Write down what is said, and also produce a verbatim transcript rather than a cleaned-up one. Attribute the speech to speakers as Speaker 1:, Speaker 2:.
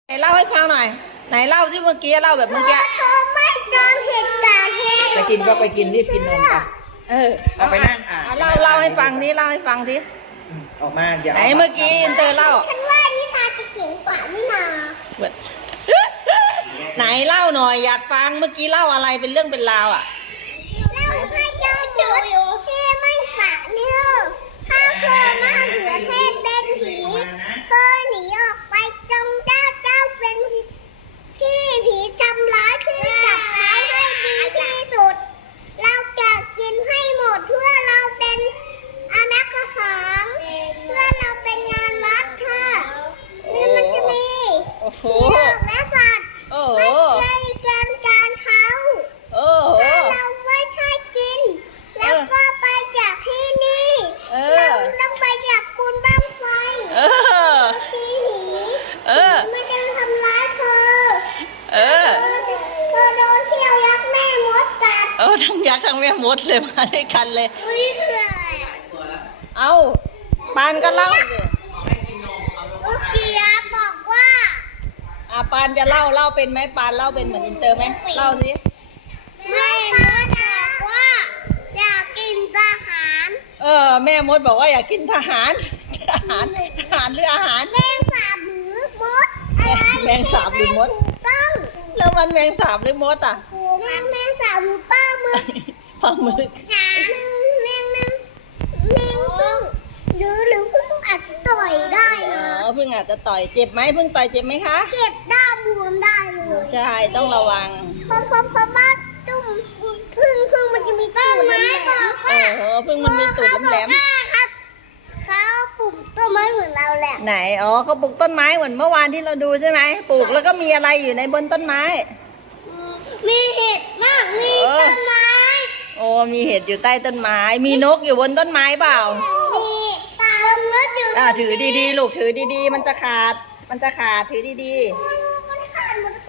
Speaker 1: ไหนเล่าให้ฟังหน่อยไหนเล่าที่เมื่อกี้เล่าแบบเมื่อกี้
Speaker 2: เธอไม่จำเหตุการณ์เหตุ
Speaker 3: ไปกินก็ไปกินรีบกินนมไป
Speaker 1: เออ
Speaker 3: เอาไปนั่งอ่าน
Speaker 1: เล่าเล่าให้ฟังดิเล่าให้ฟังดิ
Speaker 3: อืมออกมาเดี๋ยว
Speaker 1: ไหนเมื่อกี้อินเตอร์เล่า
Speaker 2: ฉันว่านิทานจะเก่งกว่านี่นา
Speaker 1: ไหนเล่าหน่อยอยากฟังเมื่อกี้เล่าอะไรเป็นเรื่องเป็นราวอ่ะ
Speaker 2: เล่าให้เจ้าจุดที่ไม่ฝากเนี่ยถ้าเธอมาเหลือเทศเป็นผีเธอหนีออกไปจงเจ้าเจ้าเป็นผีที่ผีทำร้ายที่จับเขาให้ดีที่สุด เราจะกินให้หมดเพื่อเราเป็นอนักขังเพื่อเราเป็นงานวัดค่ะนี่มันจะมี
Speaker 1: โอ้โห
Speaker 2: ผีหลอกและสัตว์
Speaker 1: โอ้โห
Speaker 2: ไม่ใช่เกมการเขา
Speaker 1: โอ้โห
Speaker 2: ถ้าเราไม่ใช่กิน แล้วก็ไปจากที่นี่
Speaker 1: เออ
Speaker 2: เราต้องไปจากคุณบ้างไฟ
Speaker 1: เออ
Speaker 2: ที่ผี
Speaker 1: เออ
Speaker 2: มันจะทำร้ายเธอ
Speaker 1: เออ
Speaker 2: เธอโดนเที่ยวยักษ์แม่มดกัด
Speaker 1: เออทั้งยักษ์ทั้งแม่มดเลยมาด้วยกันเลย
Speaker 2: นี่คืออะไร
Speaker 1: เอาปานก็เล่าสิ
Speaker 2: เมื่อกี้บอกว่า
Speaker 1: อ่ะปานจะเล่าเล่าเป็นไหมปานเล่าเป็นเหมือนอินเตอร์ไหมเล่าสิ
Speaker 2: แม่มดบอกว่า อยากกินทหาร
Speaker 1: เออแม่มดบอกว่าอยากกินทหารทหารทหารหรืออาหาร
Speaker 2: แมงสาบหรือมดอะไร
Speaker 1: แมงสาบหรือมด
Speaker 2: ถูกต้อง
Speaker 1: แล้วมันแมงสาบหรือมดอ่ะ
Speaker 2: โอ้แมงแมงสาบหรือป้ามึก
Speaker 1: ปลาหมึก
Speaker 2: ช้างแมงแมงแมงพึ่งหรือหรือพึ่งอาจจะต่อยได้
Speaker 1: อ๋
Speaker 2: นะ
Speaker 1: อเพิ่งอาจจะต่อยเจ็บไหมเพิ่งต่อยเจ็บไหมคะ
Speaker 2: เจ็บด้ามบวมได้เลย
Speaker 1: ใช่ต้องระวัง
Speaker 2: เพราะเพราะเพราะว่าตุ้มพึ่งพึ่งมันจะมีต้นไม้บอก
Speaker 1: เอ
Speaker 2: ว่า
Speaker 1: อเพิ่งมันมีตูดแหลม
Speaker 2: ครับเขาปลูกต้นไม้เหมือนเราแหละ
Speaker 1: ๆไหนอ๋อเขาปลูกต้นไม้เหมือนเมื่อวานที่เราดูใช่ไหมปลูกแล้วก็มีอะไรอยู่ในบนต้นไม้
Speaker 2: มีเห็ดมากมีต้นไม้
Speaker 1: โอ้มีเห็ดอยู่ใต้ต้นไม้ มีนกอยู่บนต้นไม้เปล่า
Speaker 2: มีตาลมรถอยู่
Speaker 1: อ่าถือดีๆลูกถือดีๆ มันจะขาด มันจะขาดถือดี
Speaker 2: มันขาดหมด